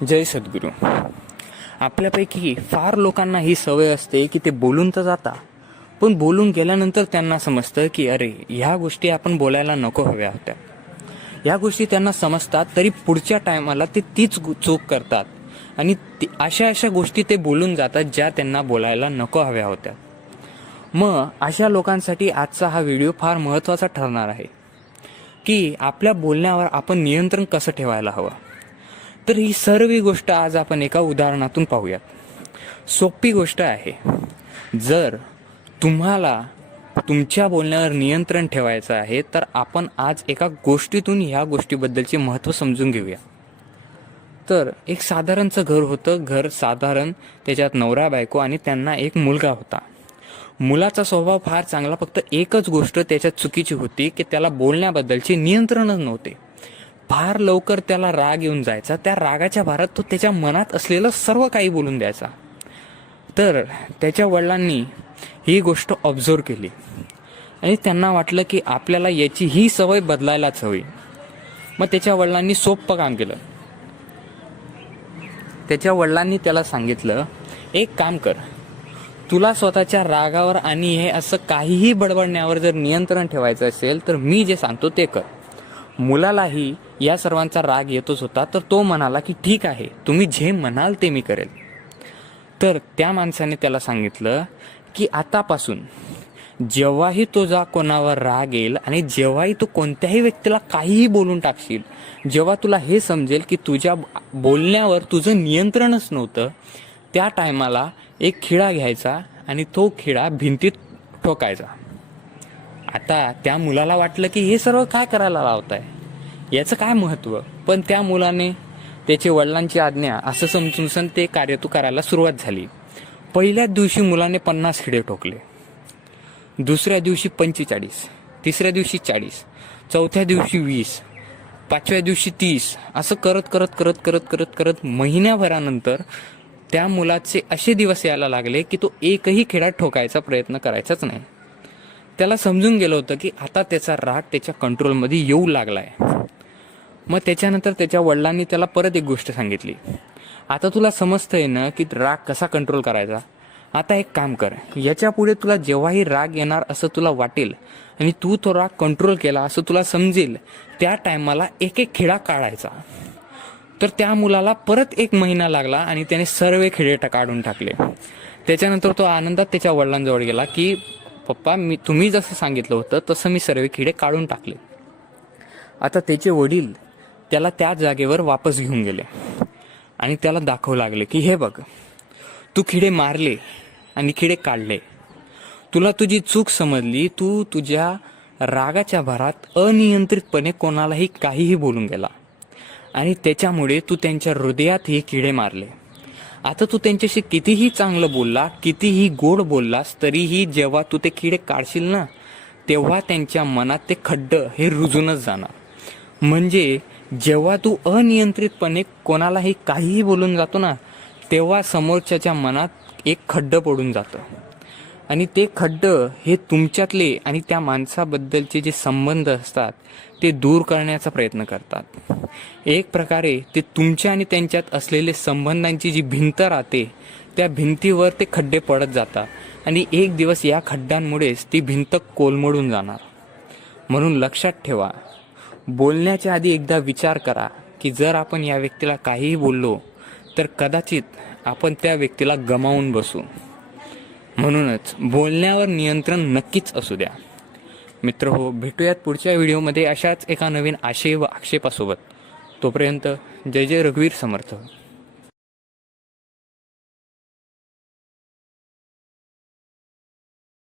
जय सद्गुरू. आपल्यापैकी फार लोकांना ही सवय असते की ते बोलून तर जाता, पण बोलून गेल्यानंतर त्यांना समजतं की अरे ह्या गोष्टी आपण बोलायला नको हव्या होत्या. ह्या गोष्टी त्यांना समजतात तरी पुढच्या टायमाला ते तीच चूक करतात आणि अशा गोष्टी ते बोलून जातात ज्या त्यांना बोलायला नको हव्या होत्या. मग अशा लोकांसाठी आजचा हा व्हिडिओ फार महत्त्वाचा ठरणार आहे की आपल्या बोलण्यावर आपण नियंत्रण कसं ठेवायला हवं. तर ही सर्व गोष्ट आज आपण एका उदाहरणातून पाहूयात. सोपी गोष्ट आहे. जर तुम्हाला तुमच्या बोलण्यावर नियंत्रण ठेवायचं आहे तर आपण आज एका गोष्टीतून ह्या गोष्टीबद्दलचे महत्त्व समजून घेऊया. तर एक साधारणचं घर होतं. घर साधारण, त्याच्यात नवरा बायको आणि त्यांना एक मुलगा होता. मुलाचा स्वभाव फार चांगला, फक्त एकच गोष्ट त्याच्यात चुकीची होती की त्याला बोलण्याबद्दलचे नियंत्रणच नव्हते. फार लवकर त्याला राग येऊन जायचा. त्या रागाच्या भारात तो त्याच्या मनात असलेलं सर्व काही बोलून द्यायचा. तर त्याच्या वडिलांनी ही गोष्ट ऑब्झर्व केली आणि त्यांना वाटलं की आपल्याला याची ही सवय बदलायलाच हवी. मग त्याच्या वडिलांनी सोपं काम केलं. त्याच्या वडिलांनी त्याला सांगितलं, एक काम कर, तुला स्वतःच्या रागावर आणि हे असं काहीही बडबडण्यावर जर नियंत्रण ठेवायचं असेल तर मी जे सांगतो ते कर. मुलालाही या सर्वांचा राग येतच होता. तर तो म्हणाला की ठीक आहे, तुम्ही जे म्हणाल ते मी करेल. तर त्या माणसाने त्याला सांगितलं की आतापासून जेव्हाही तुझा कोणावर राग येईल आणि जेव्हाही तू कोणत्याही व्यक्तीला काहीही बोलून टाकशील, जेव्हा तुला हे समजेल की तुझ्या बोलण्यावर तुझं नियंत्रणच नव्हतं, त्या टायमाला एक खिळा घ्यायचा आणि तो खिळा भिंतीत ठोकायचा. आता त्या मुलाला वाटलं की हे सर्व काय करायला लावताय, याचं काय महत्त्व. पण त्या मुलाने त्याचे वडिलांची आज्ञा असं समजून ते कार्य तू करायला सुरुवात झाली. पहिल्याच दिवशी मुलाने 50 खिळे ठोकले, दुसऱ्या दिवशी 45, तिसऱ्या दिवशी 40, चौथ्या दिवशी 20, पाचव्या दिवशी 30. असं करत महिन्याभरानंतर त्या मुलाचे असे दिवस यायला लागले की तो एकही खिळा ठोकायचा प्रयत्न करायचाच नाही. त्याला समजून गेलं होतं की आता त्याचा राग त्याच्या कंट्रोलमध्ये येऊ लागलाय. मग त्याच्यानंतर त्याच्या वडिलांनी त्याला परत एक गोष्ट सांगितली, आता तुला समजतंय ना की राग कसा कंट्रोल करायचा. आता एक काम कर, याच्या पुढे तुला जेव्हाही राग येणार असं तुला वाटेल आणि तू तो राग कंट्रोल केला असं तुला समजेल, त्या टायमाला एक एक खिळा काढायचा. तर त्या मुलाला परत 1 महिना लागला आणि त्याने सर्व खिळे काढून टाकले. त्याच्यानंतर तो आनंदात त्याच्या वडिलांजवळ गेला की पप्पा, तुम्ही जसं सांगितलं होतं तसं मी सर्व खिळे काढून टाकले. आता त्याचे वडील त्याला त्या जागेवर वापस घेऊन गेले आणि त्याला दाखवू लागले की हे बघ, तू खिळे मारले आणि खिळे काढले, तुला तुझी चूक समजली, तू तुझ्या रागाच्या भरात अनियंत्रितपणे कोणालाही काहीही बोलून गेला आणि त्याच्यामुळे तू त्यांच्या हृदयात हे किडे मारले. आता तू त्यांच्याशी कितीही चांगलं बोलला, कितीही गोड बोललास, तरीही जेव्हा तू ते किडे काढशील ना, तेव्हा त्यांच्या मनात ते खड्डं हे रुजूनच जाणार. म्हणजे जेव्हा तू अनियंत्रितपणे कोणालाही काहीही बोलून जातो ना, तेव्हा समोरच्याच्या मनात एक खड्डं पडून जातं आणि ते खड्डं हे तुमच्यातले आणि त्या माणसाबद्दलचे जे संबंध असतात ते दूर करण्याचा प्रयत्न करतात. एक प्रकारे ते तुमच्या आणि त्यांच्यात असलेले संबंधांची जी भिंत राहते त्या भिंतीवर ते खड्डे पडत जातात आणि एक दिवस या खड्ड्यांमुळेच ती भिंत कोलमडून जाणार. म्हणून लक्षात ठेवा, बोलण्याच्या आधी एकदा विचार करा की जर आपण या व्यक्तीला काहीही बोललो तर कदाचित आपण त्या व्यक्तीला गमावून बसू. म्हणूनच बोलण्यावर नियंत्रण नक्कीच असू द्या. मित्र हो, भेटूयात पुढच्या व्हिडिओमध्ये अशाच एका नवीन आशय व आक्षेपासोबत. तोपर्यंत जय जय रघुवीर समर्थ.